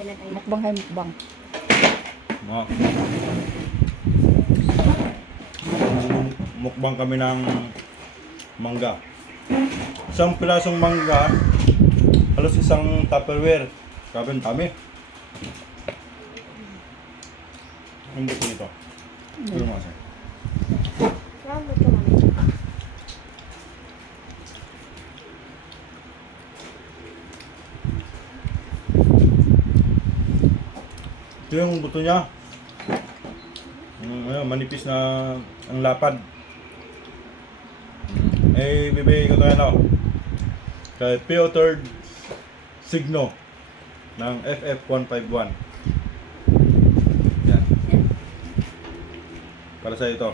Mukbang kayo, mukbang. Mga mukbang kami ng mangga. Isang pirasong mangga, halos isang Tupperware. Grabe ang dami. Ang buto nito. Ito mo kasi. Ito yung buto niya. Ayun, manipis na ang lapad. Eh, bibigay ko ito ano. Kay Piotr Signo ng FF151. Yan. Para sa ito.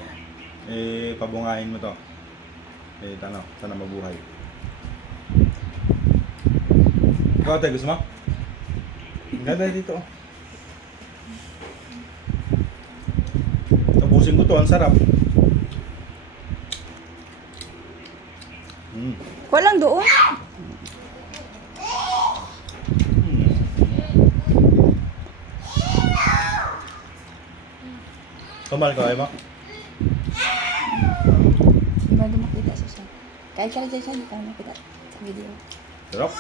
Eh, pabungahin mo to. Eh, sana mabuhay. Ikaw, ate, gusto mo? Ang ganda dito. Tapusin ko to, ang sarap. Walang doon. Kamal ka, Emma? Bago makita sa siya. Kahit ka dyan siya, hindi ka makita sa video. Sarap.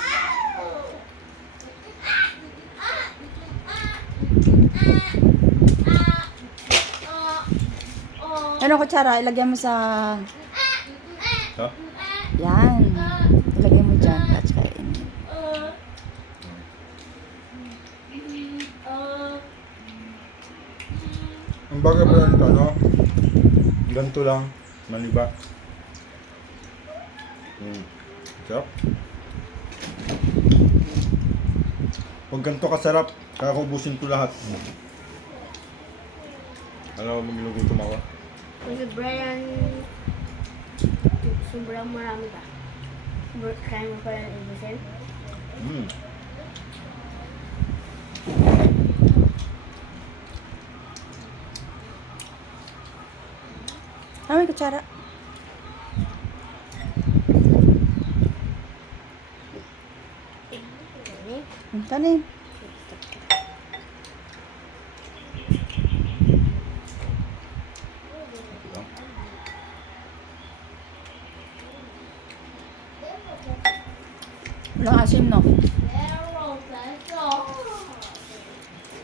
Ano kutsara? Ilagyan mo sa... Ha? Yan. Ilagay mo dyan. At kain. Ang baga pala nito, no? Ganito lang. Maniba. Sarap. Pag ganito kasarap, kakakubusin ko lahat. Alam mo, ginugutom ako. Brian, sobrang marami ba? Kaya mo pala ibusin? Ah, may kutsara. Tanim. Walang asim, no?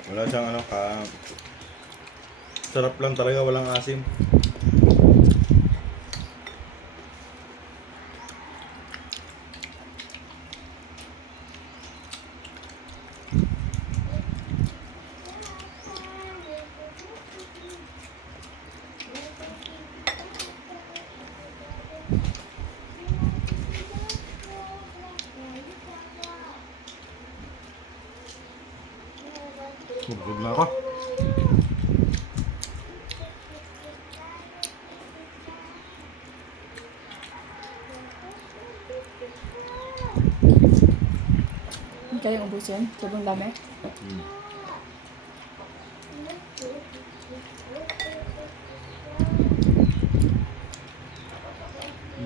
Wala siyang ano, sarap lang talaga, walang asim. Bugod na ako. Hindi kayong ubusin. Sobrang dami.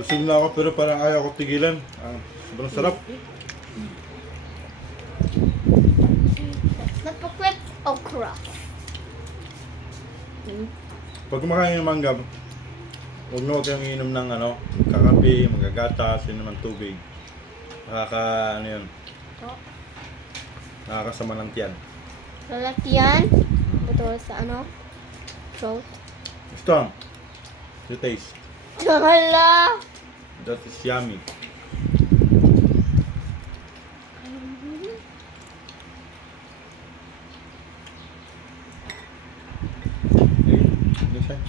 Busog na ako pero parang ayaw ko tigilan. Sobrang sarap. Nagpakwet okra. Pag kumakain ng mangga, huwag na huwag kayong iinom ng ano, kakape, magagatas, yun naman tubig. Ano yun, nakakasama ng tiyan. Lalatian. Ito sa ano? Throat. Gusto? You taste. Hala! That is yummy. Okay, this side.